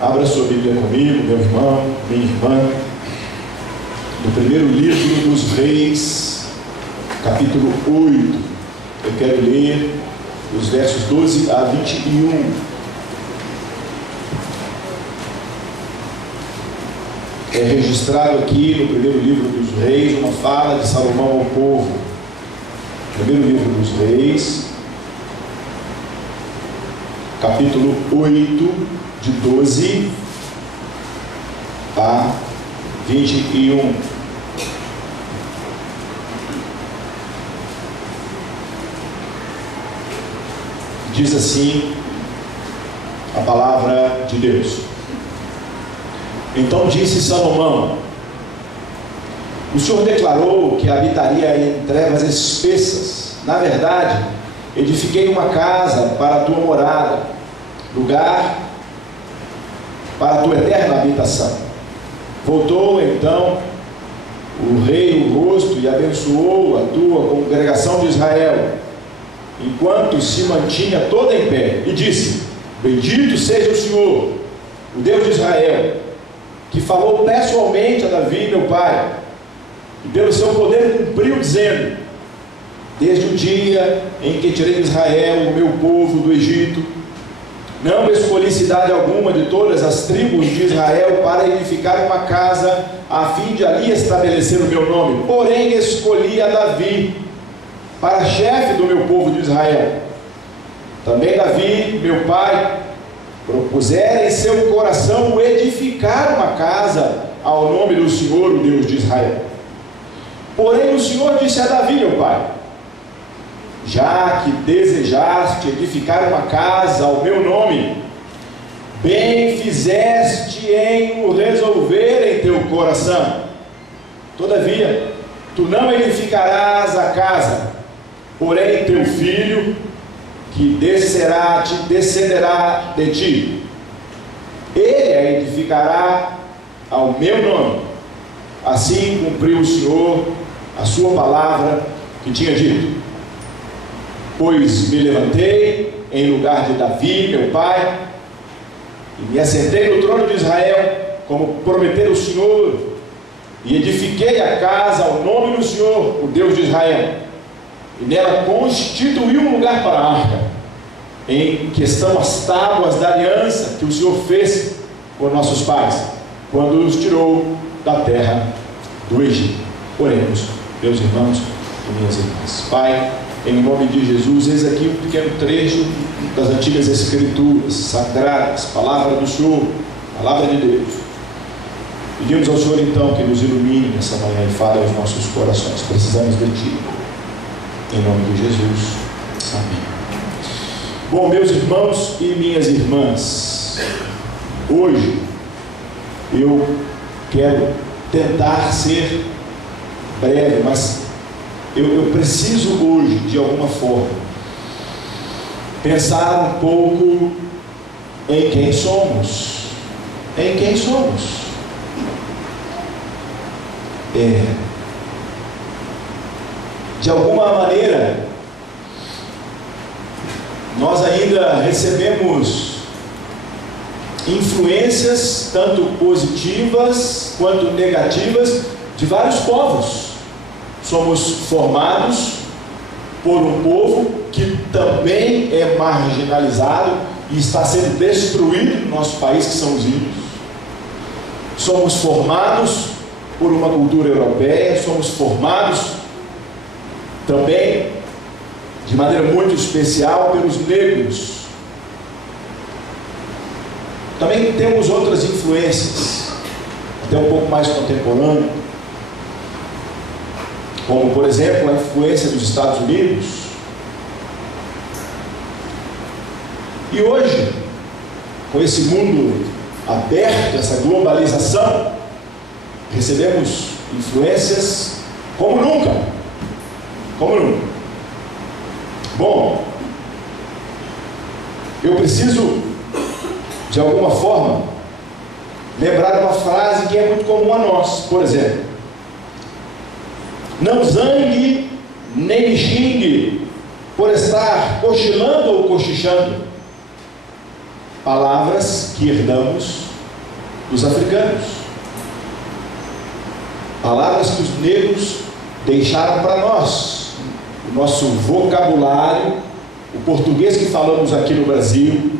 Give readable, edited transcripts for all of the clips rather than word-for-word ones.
Abra sua Bíblia comigo, meu irmão, minha irmã, no primeiro livro dos Reis, capítulo 8. Eu quero ler os versos 12 a 21. É registrado aqui no primeiro livro dos Reis uma fala de Salomão ao povo. Primeiro livro dos Reis, capítulo 8, de 12 a 21. Diz assim a palavra de Deus. Então disse Salomão: o Senhor declarou que habitaria em trevas espessas. Na verdade, edifiquei uma casa para a tua morada, lugar para a tua eterna habitação. Voltou então o rei o rosto e abençoou a tua congregação de Israel, enquanto se mantinha toda em pé, e disse: bendito seja o Senhor, o Deus de Israel, que falou pessoalmente a Davi meu pai, e pelo seu poder cumpriu, dizendo: desde o dia em que tirei Israel, o meu povo, do Egito, não escolhi cidade alguma de todas as tribos de Israel para edificar uma casa, a fim de ali estabelecer o meu nome. Porém escolhi a Davi para chefe do meu povo de Israel. Também Davi, meu pai, propusera em seu coração edificar uma casa ao nome do Senhor, o Deus de Israel. Porém o Senhor disse a Davi, meu pai: já que desejaste edificar uma casa ao meu nome, bem fizeste em o resolver em teu coração. Todavia, tu não edificarás a casa, porém teu filho, que descenderá de ti, ele a edificará ao meu nome. Assim cumpriu o Senhor a sua palavra que tinha dito. Pois me levantei em lugar de Davi, meu pai, e me assentei no trono de Israel, como prometeu o Senhor, e edifiquei a casa ao nome do Senhor, o Deus de Israel, e nela constituí um lugar para a arca, em que estão as tábuas da aliança que o Senhor fez com nossos pais, quando os tirou da terra do Egito. Oremos, meus irmãos e minhas irmãs. Pai, em nome de Jesus, eis aqui um pequeno trecho das antigas escrituras sagradas, palavra do Senhor, palavra de Deus. Pedimos ao Senhor então que nos ilumine nessa manhã e fale aos nossos corações. Precisamos de Ti, em nome de Jesus, amém. Bom, meus irmãos e minhas irmãs, hoje eu quero tentar ser breve, mas eu preciso hoje, de alguma forma, pensar um pouco em quem somos. Em quem somos. De alguma maneira, nós ainda recebemos influências, tanto positivas quanto negativas, de vários povos. Somos formados por um povo que também é marginalizado e está sendo destruído no nosso país, que são os índios. Somos formados por uma cultura europeia, somos formados também, de maneira muito especial, pelos negros. Também temos outras influências, até um pouco mais contemporâneas, como por exemplo a influência dos Estados Unidos. E hoje, com esse mundo aberto, essa globalização, recebemos influências como nunca. Como nunca. Bom, eu preciso, de alguma forma, lembrar uma frase que é muito comum a nós. Por exemplo: não zangue nem me xingue por estar cochilando ou cochichando. Palavras que herdamos dos africanos. Palavras que os negros deixaram para nós. O nosso vocabulário, o português que falamos aqui no Brasil,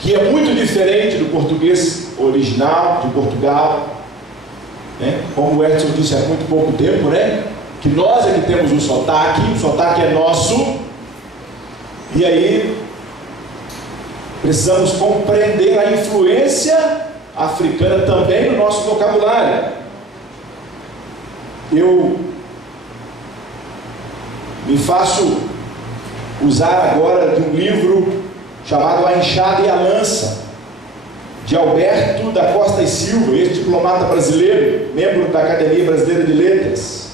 que é muito diferente do português original de Portugal, né? Como o Edson disse há muito pouco tempo, né? Que nós é que temos o sotaque é nosso, e aí precisamos compreender a influência africana também no nosso vocabulário. Eu me faço usar agora de um livro chamado A Enxada e a Lança, de Alberto da Costa e Silva, ex-diplomata brasileiro, membro da Academia Brasileira de Letras.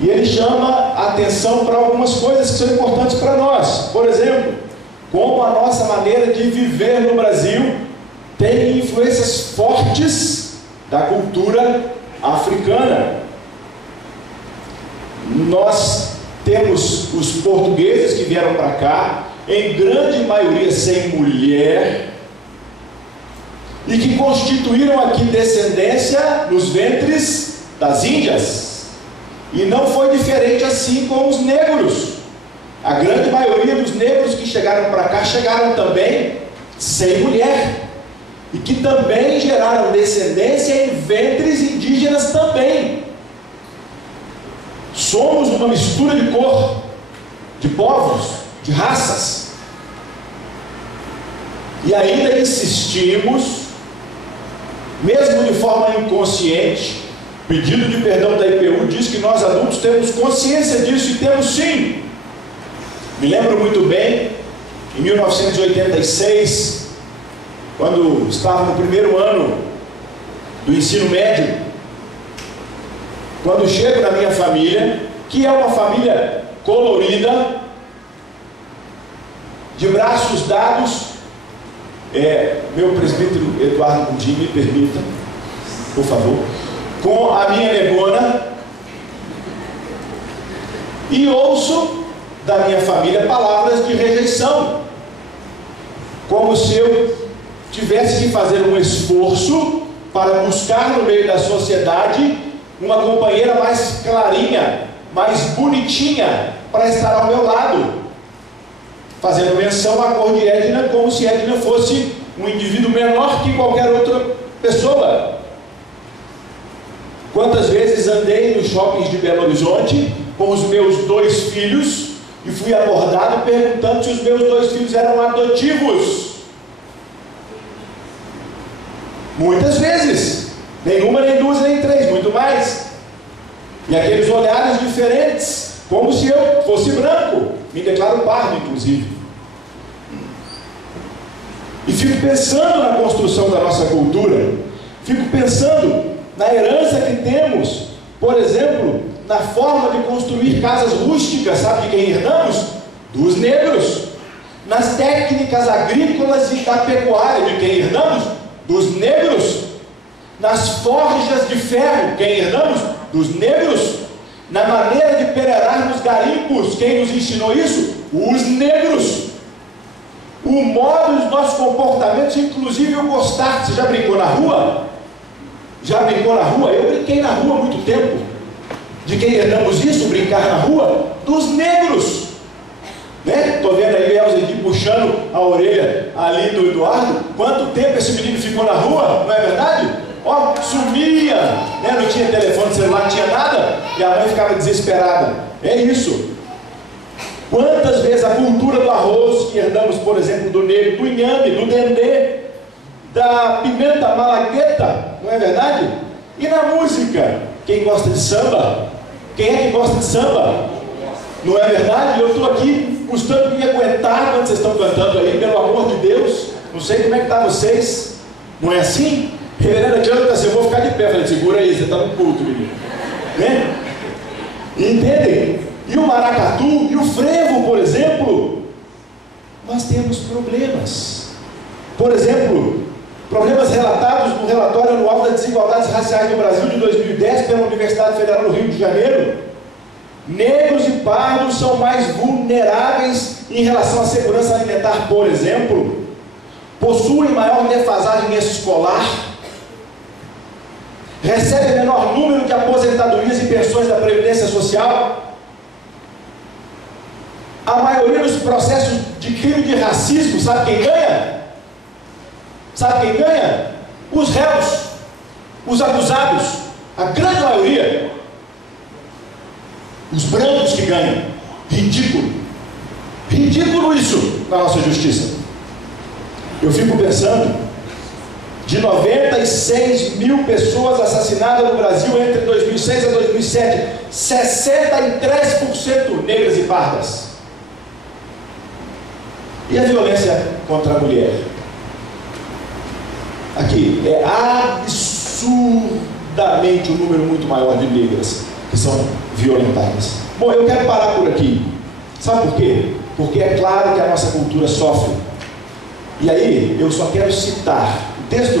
E ele chama a atenção para algumas coisas que são importantes para nós. Por exemplo, como a nossa maneira de viver no Brasil tem influências fortes da cultura africana. Nós temos os portugueses que vieram para cá, em grande maioria sem mulher, e que constituíram aqui descendência nos ventres das Índias. E não foi diferente assim com os negros. A grande maioria dos negros que chegaram para cá chegaram também sem mulher, e que também geraram descendência em ventres indígenas também. Somos uma mistura de cor, de povos, de raças. E ainda insistimos, mesmo de forma inconsciente, pedido de perdão da IPU diz que nós adultos temos consciência disso, e temos sim. Me lembro muito bem, em 1986, quando estava no primeiro ano do ensino médio, quando chego na minha família, que é uma família colorida, de braços dados, meu presbítero Eduardo Bundim, me permita, por favor, com a minha negona, e ouço da minha família palavras de rejeição, como se eu tivesse que fazer um esforço para buscar no meio da sociedade uma companheira mais clarinha, mais bonitinha, para estar ao meu lado, fazendo menção à cor de Edna, como se Edna fosse um indivíduo menor que qualquer outra pessoa. Quantas vezes andei nos shoppings de Belo Horizonte com os meus 2 filhos e fui abordado perguntando se os meus 2 filhos eram adotivos. Muitas vezes, nenhuma, nem 2, nem 3, muito mais. E aqueles olhares diferentes, como se eu fosse branco, me declaro pardo, inclusive. E fico pensando na construção da nossa cultura, fico pensando na herança que temos, por exemplo, na forma de construir casas rústicas, sabe de quem herdamos? Dos negros. Nas técnicas agrícolas e da pecuária, de quem herdamos? Dos negros. Nas forjas de ferro, quem herdamos? Dos negros. Na maneira de pereirar nos garimpos, quem nos ensinou isso? Os negros. O modo dos nossos comportamentos, inclusive o gostar. Você já brincou na rua? Já brincou na rua? Eu brinquei na rua há muito tempo. De quem herdamos isso, brincar na rua? Dos negros. Né? Estou vendo aí o Elza puxando a orelha ali do Eduardo. Quanto tempo esse menino ficou na rua? Não é verdade? Ó, sumia, né? Não tinha telefone celular, não tinha nada, e a mãe ficava desesperada. É isso. Quantas vezes a cultura do arroz, que herdamos, por exemplo, do negro, do inhame, do dendê, da pimenta malagueta, não é verdade? E na música, quem gosta de samba? Quem é que gosta de samba? Não é verdade? Eu estou aqui custando me aguentar quando vocês estão cantando aí, pelo amor de Deus. Não sei como é que está vocês. Não é assim? Reverenda Clara está assim, eu vou ficar de pé. Eu falei, segura aí, você está no culto, menino. Né? Entendem? E o maracatu e o frevo, por exemplo, nós temos problemas. Por exemplo, problemas relatados no relatório anual das desigualdades raciais no Brasil de 2010 pela Universidade Federal do Rio de Janeiro. Negros e pardos são mais vulneráveis em relação à segurança alimentar, por exemplo. Possuem maior defasagem escolar. recebem menor número de aposentadorias e pensões da Previdência Social. A maioria dos processos de crime de racismo, sabe quem ganha? Sabe quem ganha? Os réus, os acusados, a grande maioria. Os brancos que ganham. Ridículo. Ridículo isso na nossa justiça. Eu fico pensando, de 96 mil pessoas assassinadas no Brasil entre 2006 a 2007, 63% negras e pardas. E a violência contra a mulher? Aqui, é absurdamente um número muito maior de negras que são violentadas. Bom, eu quero parar por aqui. Sabe por quê? Porque é claro que a nossa cultura sofre. E aí, eu só quero citar o texto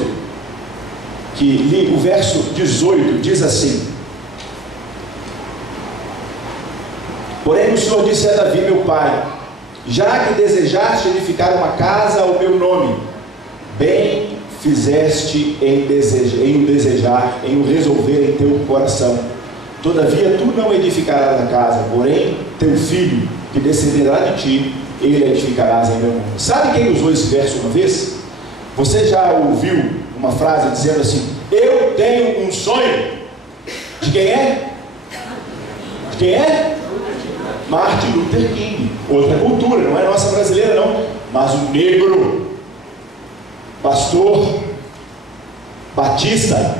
que li, o verso 18, diz assim: porém o Senhor disse a Davi, meu pai, já que desejaste edificar uma casa ao meu nome, bem fizeste em o desejar, em o resolver em teu coração. Todavia tu não edificarás a casa, porém teu filho, que descenderá de ti, ele edificarás em meu nome. Sabe quem usou esse verso uma vez? Você já ouviu uma frase dizendo assim: eu tenho um sonho? De quem é? De quem é? Martin Luther King. Outra cultura, não é nossa brasileira não, mas o negro, pastor batista,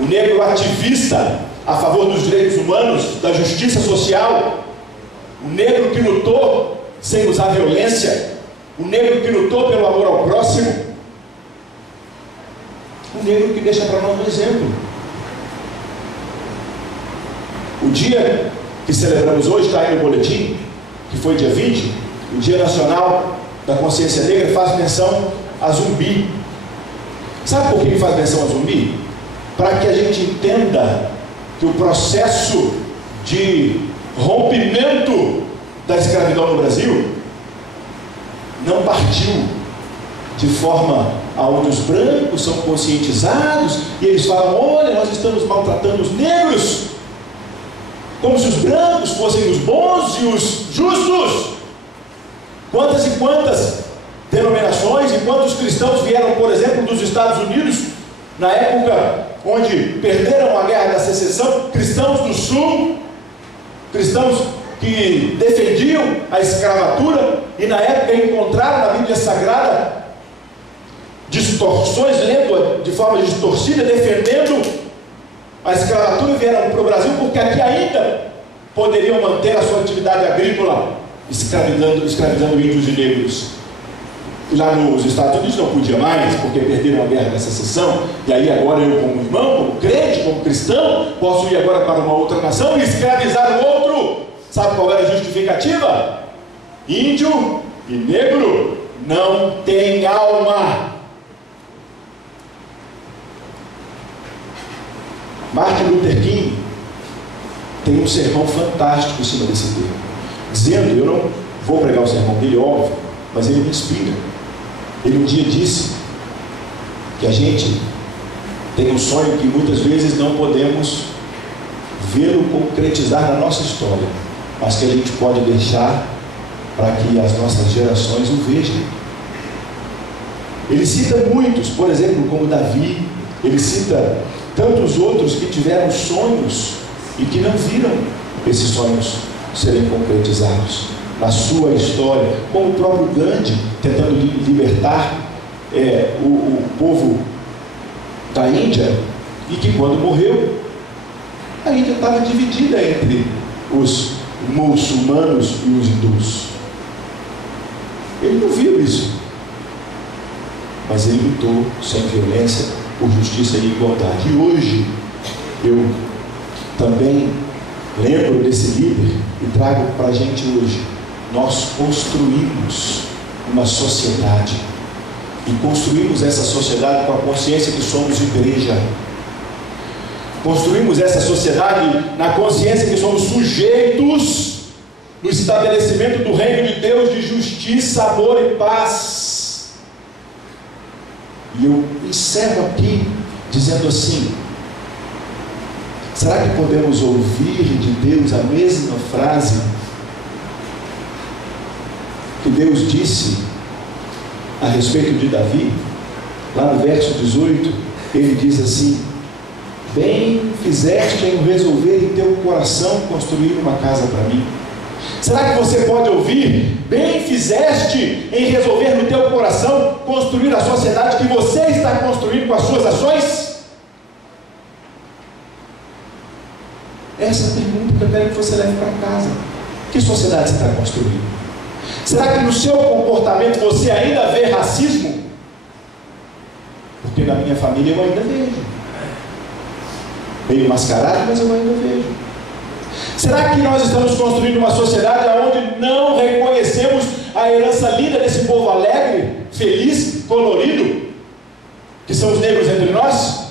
o negro ativista a favor dos direitos humanos, da justiça social, o negro que lutou sem usar violência, o negro que lutou pelo amor ao próximo, o negro que deixa para nós um exemplo. O dia que celebramos hoje, está aí no boletim, que foi dia 20, o Dia Nacional da Consciência Negra, faz menção a Zumbi. Sabe por que ele faz menção a Zumbi? Para que a gente entenda que o processo de rompimento da escravidão no Brasil não partiu de forma aonde os brancos são conscientizados e eles falam: olha, nós estamos maltratando os negros, como se os brancos fossem os bons e os justos. Quantas e quantas denominações e quantos cristãos vieram, por exemplo, dos Estados Unidos, na época onde perderam a guerra da secessão, cristãos do sul, cristãos que defendiam a escravatura, e na época encontraram na Bíblia Sagrada distorções, lendo de forma distorcida, defendendo a escravatura, e vieram para o Brasil porque aqui ainda poderiam manter a sua atividade agrícola, escravizando índios e negros. E lá nos Estados Unidos não podia mais, porque perderam a guerra da secessão. E aí agora eu, como irmão, como crente, como cristão, posso ir agora para uma outra nação e escravizar o outro. Sabe qual era a justificativa? Índio e negro não tem alma. Martin Luther King tem um sermão fantástico em cima desse tema, dizendo, eu não vou pregar o sermão dele, óbvio, mas ele me inspira. Ele um dia disse que a gente tem um sonho que muitas vezes não podemos vê-lo concretizar na nossa história, mas que a gente pode deixar para que as nossas gerações o vejam. Ele cita muitos, por exemplo, como Davi. Ele cita tantos outros que tiveram sonhos e que não viram esses sonhos serem concretizados na sua história, como o próprio Gandhi, tentando libertar o povo da Índia, e que quando morreu, a Índia estava dividida entre os muçulmanos e os hindus. Ele não viu isso, mas ele lutou sem violência, por justiça e igualdade. E hoje eu também lembro desse líder e trago para a gente hoje. Nós construímos uma sociedade, e construímos essa sociedade com a consciência que somos igreja. Construímos essa sociedade na consciência que somos sujeitos no estabelecimento do reino de Deus, de justiça, amor e paz. E eu encerro aqui dizendo assim: Será que podemos ouvir de Deus a mesma frase que Deus disse a respeito de Davi? Lá no verso 18, ele diz assim: bem fizeste em resolver em teu coração construir uma casa para mim. Será que você pode ouvir: bem fizeste em resolver no teu coração construir a sociedade que você está construindo com as suas ações? Essa é a pergunta que eu quero que você leve para casa. Que sociedade você está construindo? Será que no seu comportamento você ainda vê racismo? Porque na minha família eu ainda vejo. Meio mascarado, mas eu ainda vejo. Será que nós estamos construindo uma sociedade onde não reconhecemos a herança linda desse povo alegre, feliz, colorido, que são os negros entre nós?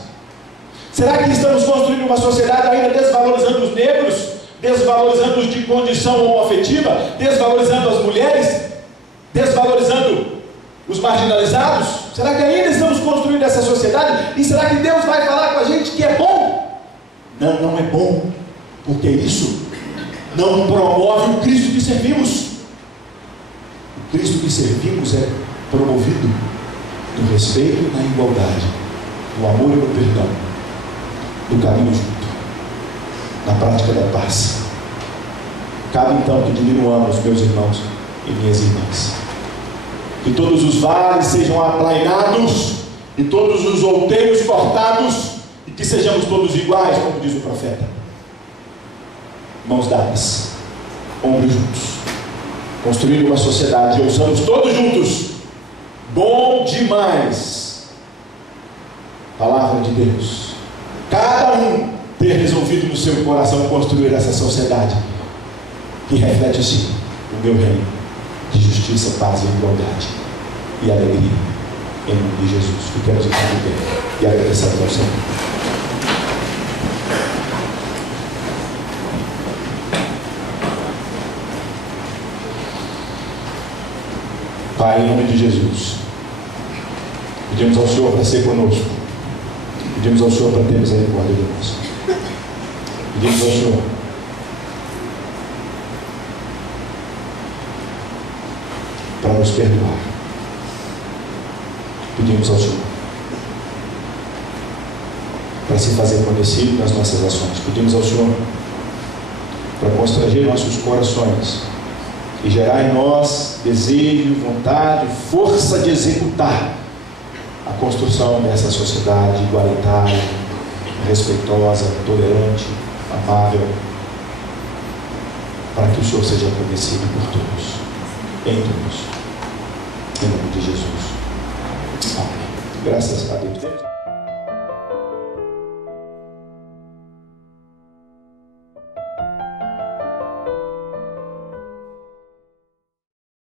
Será que estamos construindo uma sociedade ainda desvalorizando os negros, desvalorizando os de condição homoafetiva, desvalorizando as mulheres, desvalorizando os marginalizados? Será que ainda estamos construindo essa sociedade? E será que Deus vai falar com a gente que é bom? Não, não é bom, porque isso não promove o Cristo que servimos. O Cristo que servimos é promovido do respeito e da igualdade, do amor e do perdão, do caminho junto, na prática da paz. Cabe então que diminuamos, meus irmãos e minhas irmãs, que todos os vales sejam aplainados e todos os outeiros cortados, e que sejamos todos iguais, como diz o profeta. Mãos dadas, ombros juntos, construindo uma sociedade, ouçamos todos juntos: bom demais. Palavra de Deus. Cada um ter resolvido no seu coração construir essa sociedade que reflete sim o meu reino de justiça, paz e igualdade e alegria, em nome de Jesus. Ficamos em pé e agradecemos ao Senhor. Pai, em nome de Jesus, pedimos ao Senhor para ser conosco, pedimos ao Senhor para ter misericórdia de nós, pedimos ao Senhor para nos perdoar, pedimos ao Senhor para se fazer conhecido nas nossas ações, pedimos ao Senhor para constranger nossos corações e gerar em nós desejo, vontade, força de executar a construção dessa sociedade igualitária, respeitosa, tolerante, amável, para que o Senhor seja conhecido por todos, em todos, em nome de Jesus. Amém. Graças a Deus.